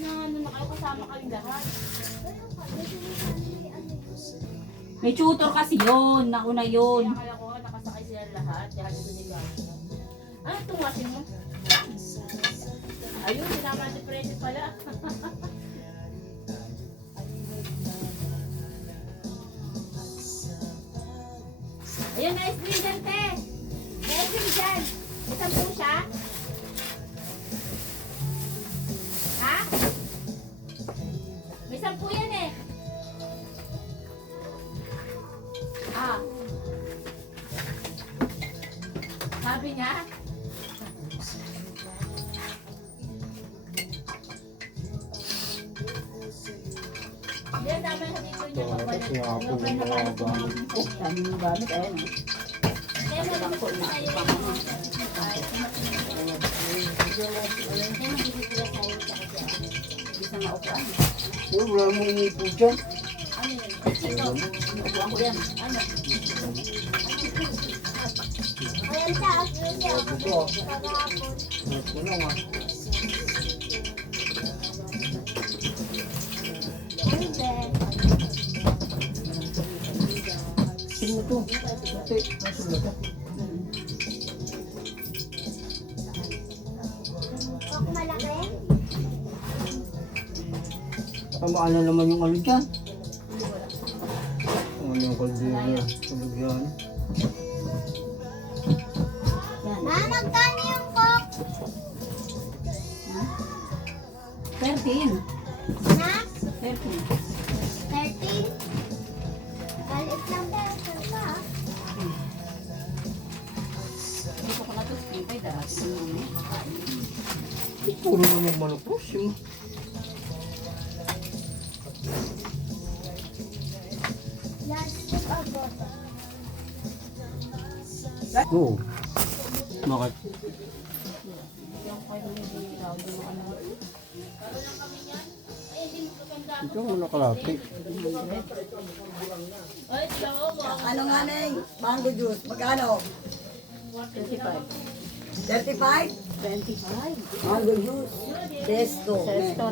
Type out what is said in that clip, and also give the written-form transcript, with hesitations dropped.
na ano na kayo kasama kayong lahat. May tutor kasi yun, nauna yun. Kaya kala ko nakasakay sila lahat. Kaya dito nila. Ano tungasin mo? Ayun, sinama si Presi pala. Ayun, nice green dyan, te. Nice green dyan. Isang po siya. Ha? May 10 yan eh. Ah. Sabi niya? Yan, naman sa dito niya pagbalik. Dami ng gamit, ayun. Kaya naman po na sa'yo yung Bisa maupuan. Wala mong inipo dyan. ano yun? Chino. Maupuan ko yan. Ano? Ayan siya, ayan siya. Ito. Kagahapon. Ito lang ah. Ano ba? Sino to? Ate, nasa ba ito? Kok malaki? Tamaan na naman yung ano dyan. Ano yung kaldero? Tulog yan. Yan. Ma, magkano yung kok? 13. Na? 13. 13? Galit lang tayo. Saan ka? Dito ko na to, spintay dahil. Puro naman malupros yung... Plastic o boto? Oo. Bakit? Ito mo nakalapit. Ay, slow mo. Ano nga na mango juice? Magkano? 25. 35? 25. Mango juice. Pesto. Sesto,